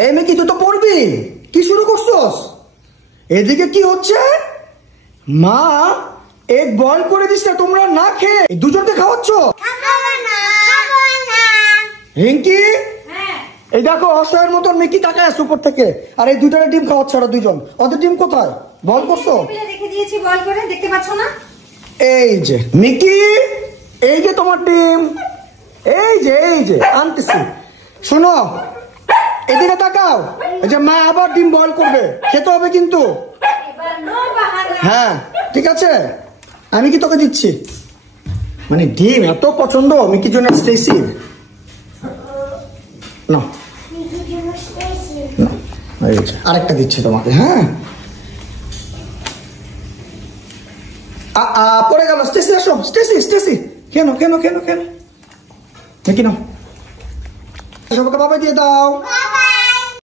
এই মেকি তুই তো পড়বি, কি শুরু করছস? এদিকে কি হচ্ছে? মা এক বল করে দিচ্ছে, তোমরা না খেয়ে দুজনকে খাওয়াচ্ছ? রিঙ্কি, এই দেখো অসহায়ের মতন মেকি তাকায় আছে উপর থেকে, আর এই দুজনের ডিম খাওয়াচ্ছে ওরা দুজন। ওদের ডিম কোথায়? বল করছো? রেখে দিয়েছি বল করে, দেখতে পাচ্ছ না? এই যে মিকি, এই যে তোমার ডিম, এই যে আনতেছি। শোনো এদিকে তাকাও, এই যে মা আবার ডিম বয়েল করবে, খেতে হবে কিন্তু। হ্যাঁ ঠিক আছে, আমি কি তোকে দিচ্ছি। মানে ডিম এত পছন্দ মিকির জন্য স্টেসির। না আরেকটা দিচ্ছে তোমাকে। হ্যাঁ পড়ে গেল। স্টেসি আসো, স্টেসি কেন কেন কেন কেন মিকি নাও, সবাইকে বাবা দিয়ে দাও।